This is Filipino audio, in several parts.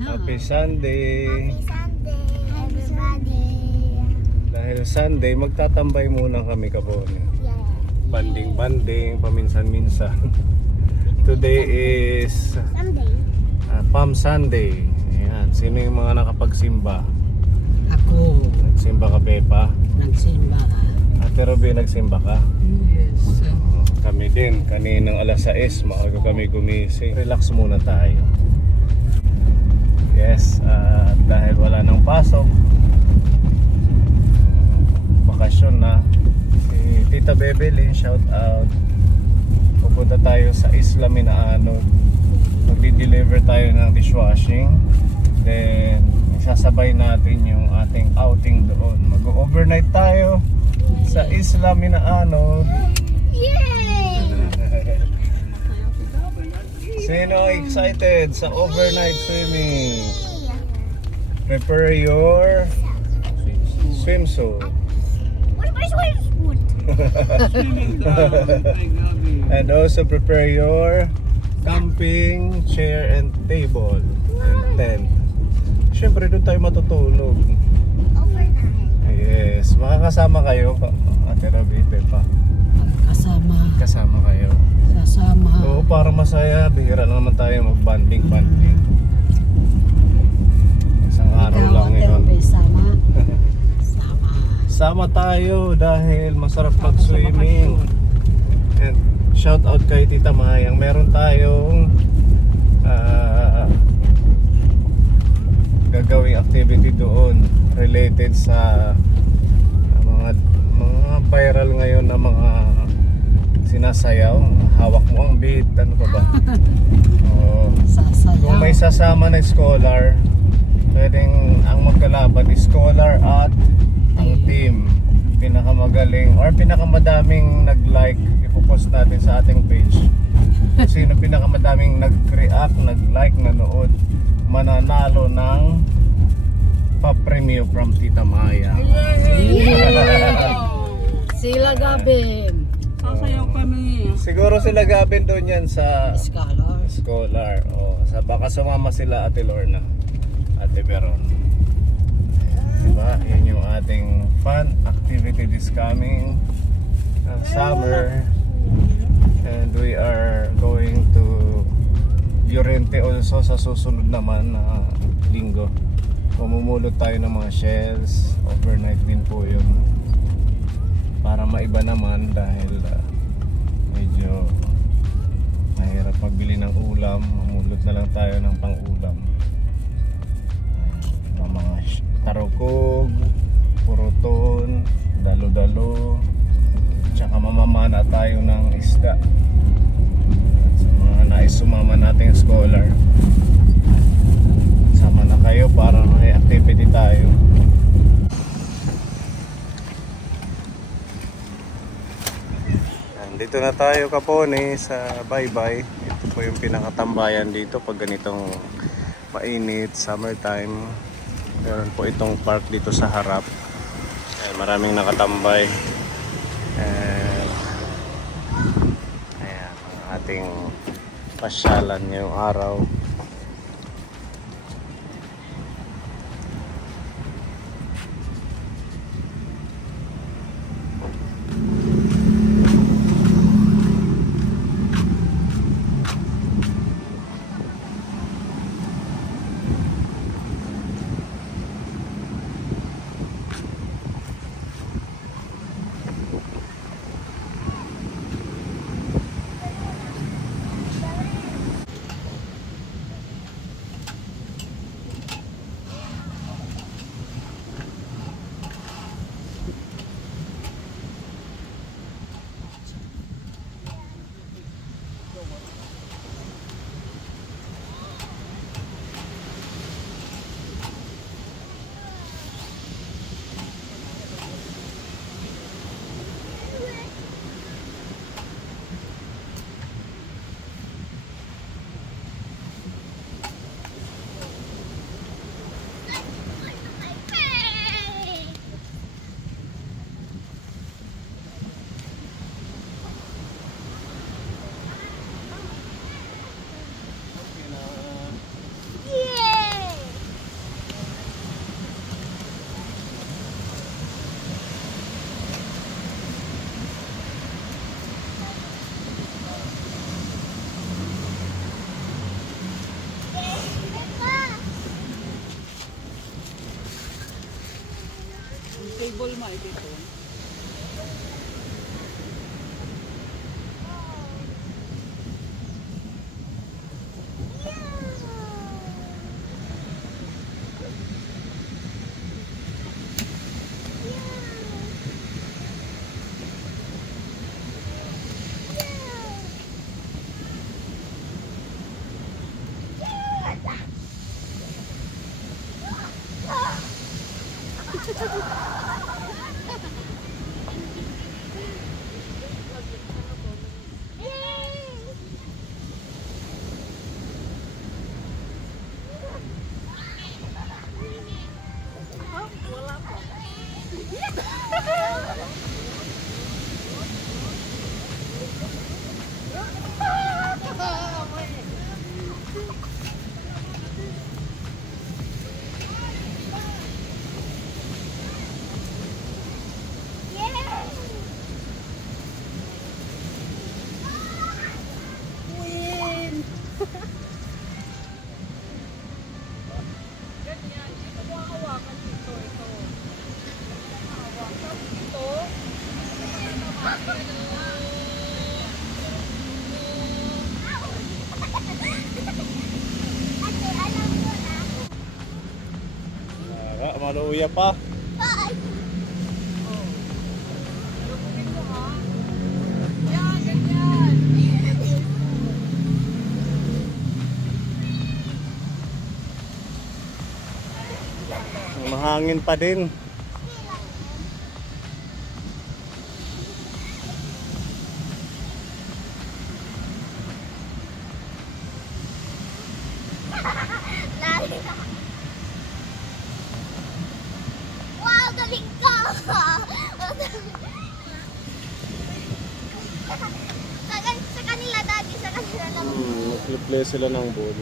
Happy Sunday. Happy Sunday, everybody. Dahil Sunday, magtatambay muna kami kapone. Yeah. Banding-banding, paminsan-minsan. Today is Sunday. Palm Sunday. Ayan. Sino yung mga nakapagsimba? Ako, Nagsimba ka, Pepa? nagsimba. Ate Ruby, nagsimba ka? Yes. Kami din. Kaninang alas 6, maaga kami gumising. Relax muna tayo. Yes, dahil wala nang pasok, bakasyon na. Si Tita Bebelin, shout out. Pupunta tayo sa Isla Minaanod. Magdi-deliver tayo ng dishwashing. Then, isasabay natin yung ating outing doon. Mag-overnight tayo sa Isla Minaanod. Yay! Sino excited sa overnight swimming? Prepare your swimsuit. What is food? And also prepare your camping chair and table and tent. Siyempre doon tayo matutulog. Overnight. Yes, makakasama kayo, Ate Rabi, Pepa. Kasama kayo. Kasama. Oo, para masaya. Bihira lang naman tayo mag-banding-banding. Isang araw lang yun. Sama. Sama. Sama tayo dahil masarap mag-swimming. And shout out kay Tita Mayang. Meron tayong gagawing activity doon related sa mga viral ngayon na mga sinasayaw. Hawak mo ang beat. Ano pa ba? Sasayaw. Kung may sasama na scholar, pwedeng ang magkalaban is scholar at ang team. Pinakamagaling or pinakamadaming nag-like, ipopost natin sa ating page. Kung sino pinakamadaming nag-react, nag-like, nanood, mananalo ng pa-premium from Tita Maya. Sila Gabin. Sasayaw kami. Siguro sila Gabin doon yan sa Scholars. scholar. O, sa baka sumama sila Ate Lorna, Ate Veron. Diba? Yan yung ating fun activity this coming summer. And we are going to Llorente also sa susunod naman na linggo. Mamumulot tayo ng mga shells. Overnight din po yun. Para maiba naman dahil medyo mahirap magbili ng ulam. Mamulot na lang tayo ng pang-ulam. Mga tarukog, puruton, dalo-dalo, tsaka mamamana tayo ng isda sa mga nais sumama nating scholar. Sama na kayo para may activity tayo. Dito na tayo kapone sa Baybay. Ito po yung pinakatambayan dito pag ganitong mainit, summertime. Meron po itong park dito sa harap. Maraming nakatambay. Ayan, ang ating pasyalan ngayong araw. bahay dito. Maluya pa. Mahangin pa din. Wow, galing ka! Sa kanila, daddy, sa kanila lang. Nag-play sila ng ball.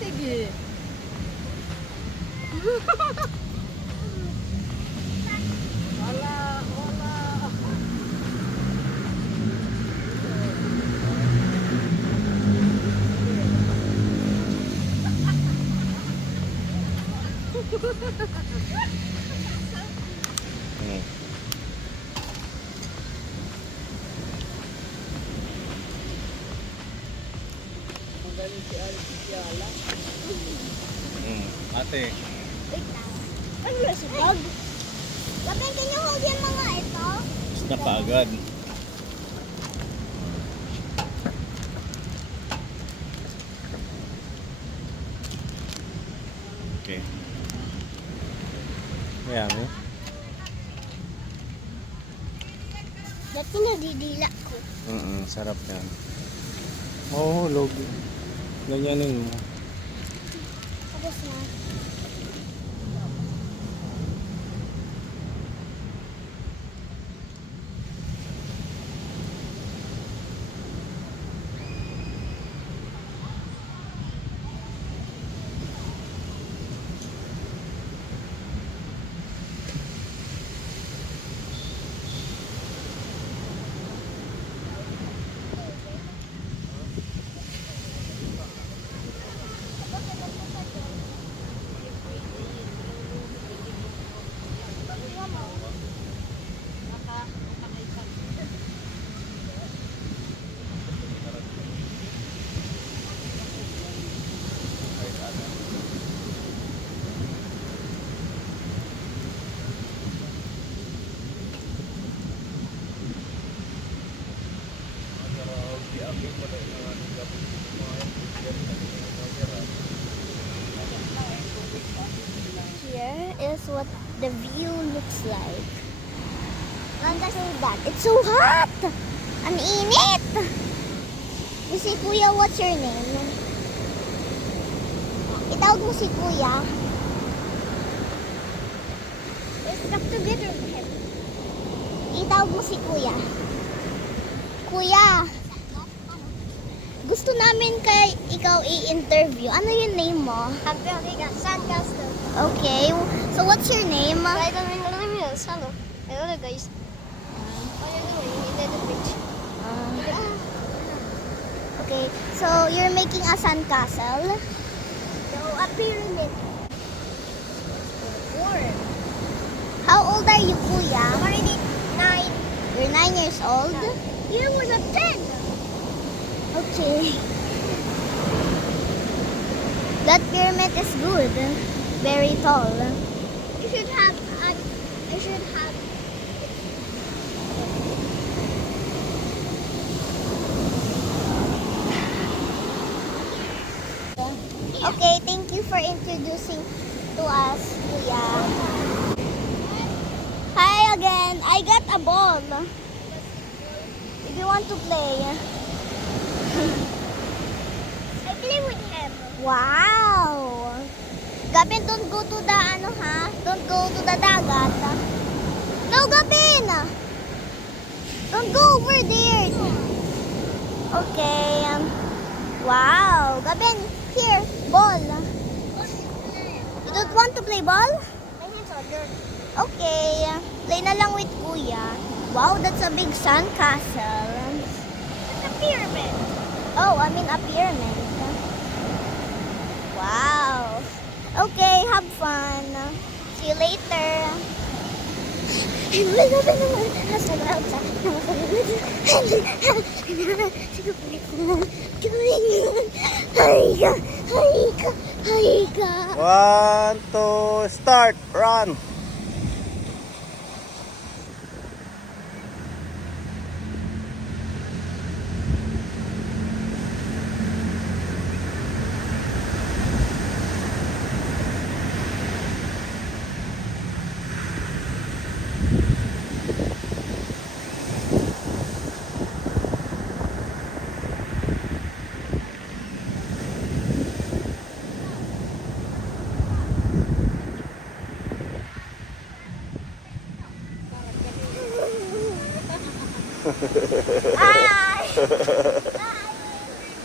Sige. Wala, wala. Hmm. Magaling si Yala. Ate, Wait lang. Ano na si Dog? Gabing, can you hold yung mga ito? gusto na kaagad. Okay. Ayan mo. Dati nadidila ko. Sarap yan. Oo, log. Ganyanin mo. Tapos na. Here is what the view looks like. Ganda say that. It's so hot! Ang init! Si Kuya, what's your name? Itawag mo si Kuya. Let's talk together. Itawag mo si Kuya. Kuya! Gusto namin kay ikaw i-interview. Ano yung name mo? Sandcastle. Okay. So what's your name? I don't know. Hello. Hello guys. Okay, so you're making a sandcastle? No, a pyramid. How old are you, Kuya? I'm already 9. You're 9 years old? You was a 10. Okay. That pyramid is good. Very tall. You should have. I should have. Okay, thank you for introducing to us, Kuya. Hi again. I got a ball. If you want to play. I play with him. Wow. Gabin, don't go to the Don't go to the dagat. No, Gabin. Don't go over there. Okay. Wow. Gabin, here, ball. You don't want to play ball? My hands are dirty. Okay. Play na lang with Kuya. Wow, that's a big sandcastle. It's a pyramid. Oh, I mean a pyramid. Wow. Okay, have fun. See you later. One, two, start, run.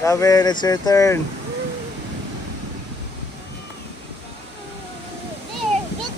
Gavin, it's your turn. There, get.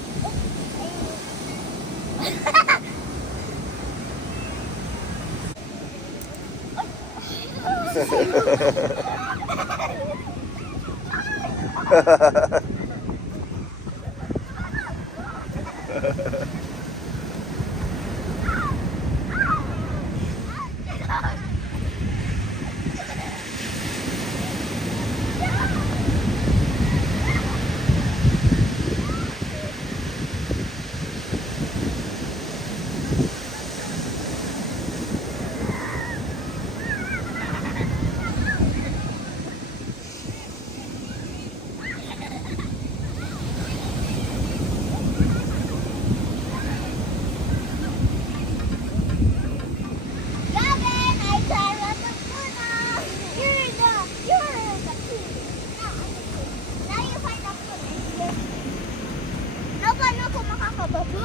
Gavin, I tried on the tuna. You're the king. Now you find the tuna. No, paano ako makakababa?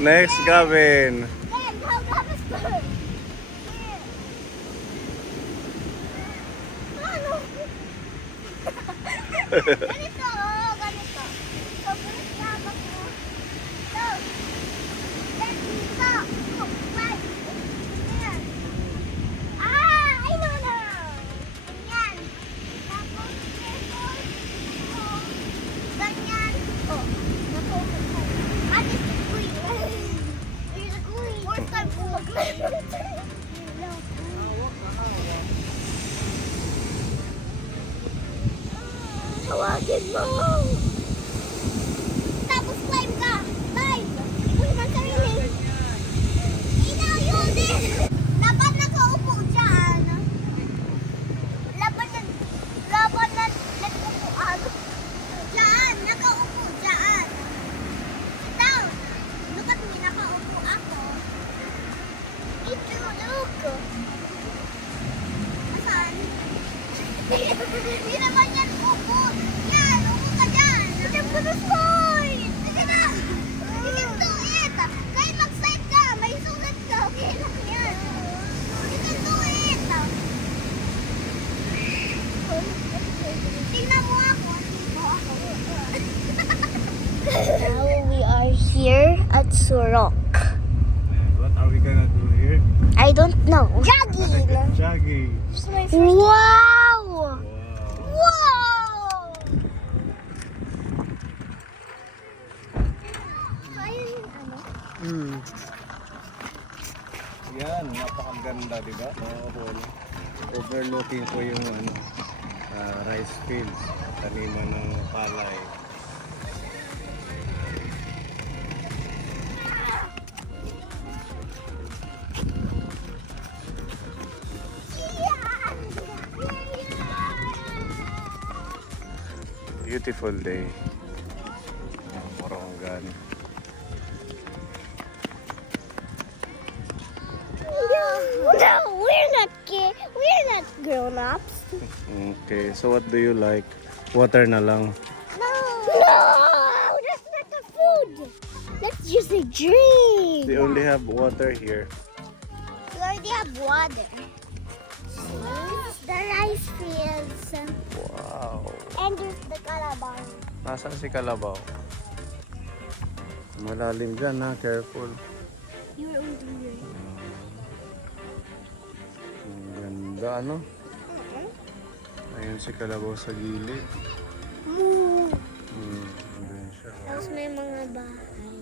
Next, Gavin. Then, how Gavin first? Here. Ano? Ganito, oh, ganito. So, ganito na ako. So, then, dito. Oh, right. Here. I know now. Ganyan. Tapos, dito. Oh, ganyan. Oh, napokot ko. This is green. There's a green. Fourth time po Tawagin mo. Tapos climb ka. Dive. Uy, ng sarili. Ikaw yun din. Dapat nakaupo dyan. Laban na nagpupuan. Dyan, nakaupo dyan. Sit down. Look at me, nakaupo ako. Ito, look. Asan? Hindi naman yan upo. Yan, upo ka dyan. rock. What are we gonna do here? I don't know. Jogging! Jogging. Wow! Wow. Wow! Yan, napakaganda, di ba? Overlooking ko yung rice fields, taniman ng palay. Beautiful day. Morongan. No, we're not grown-ups. Okay, so what do you like? Water na lang. No, that's not the food. That's just a drink. They only have water here. We already have water. The rice fields. Wow. And there's the calabash. Nasaan si Kalabaw? Malalim dyan ha, careful. You're on the way. Ang ganda ano? Ayun si Kalabaw sa gilid. Andun siya. Tapos may mga bahay.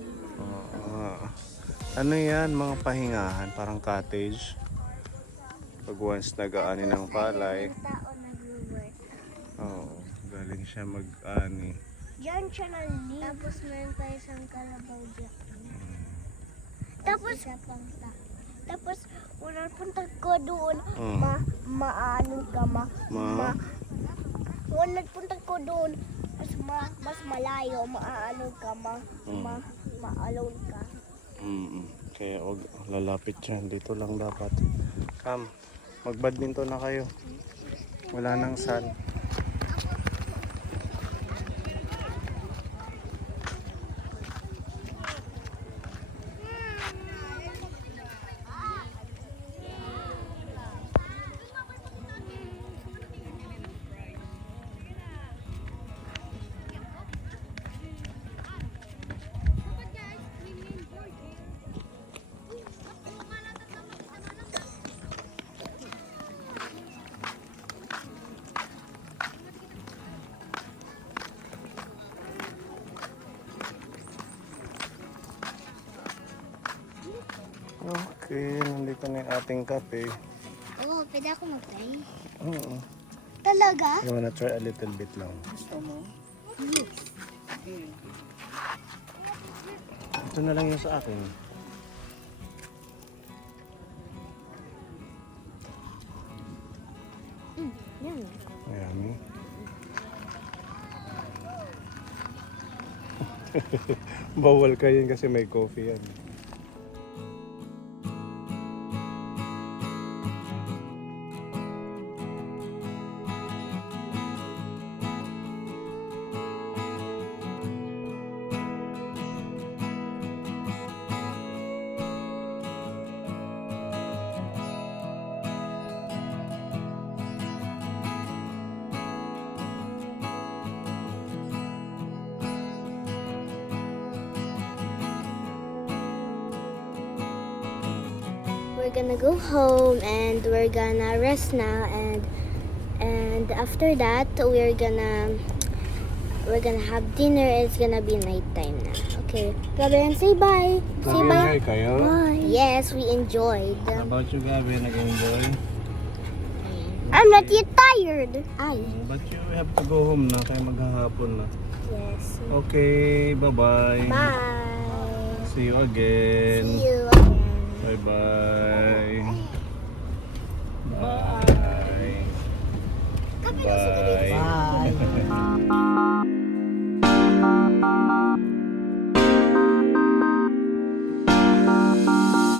Ano yan? Mga pahingahan, parang cottage. Pag once nag-aani ng palay. Tao nag-work. Oo, galing siya mag-ani. Diyan siya nalilig. Tapos meron pa isang kalabaw dyan. Tapos, tapos, unang punta ko doon, maano ka, unang punta ko doon, mas malayo, maano ka, ma-alone ka. Kaya wag lalapit yan. Dito lang dapat. Come, mag-badminton na kayo. Wala nang sun. Okay, nandito na yung ating kape. Oo, pwede ako mag-try. Oo. Talaga? You wanna try a little bit lang? Gusto mo? Yes. Ito na lang yung sa akin. Yan. Yummy. Bawal ka yun kasi may coffee yan. We're gonna go home and we're gonna rest now, and after that we're gonna have dinner. It's gonna be nighttime now. Okay, Gabi, say bye. Say bye. Nag-enjoy kayo? Bye. Yes, we enjoyed. How about you, Gabi? Nag-enjoy? I'm not yet tired. Ay. But you have to go home na kaya maghahapon na. Yes. Okay, bye-bye. Bye. See you again. See you again. Bye-bye.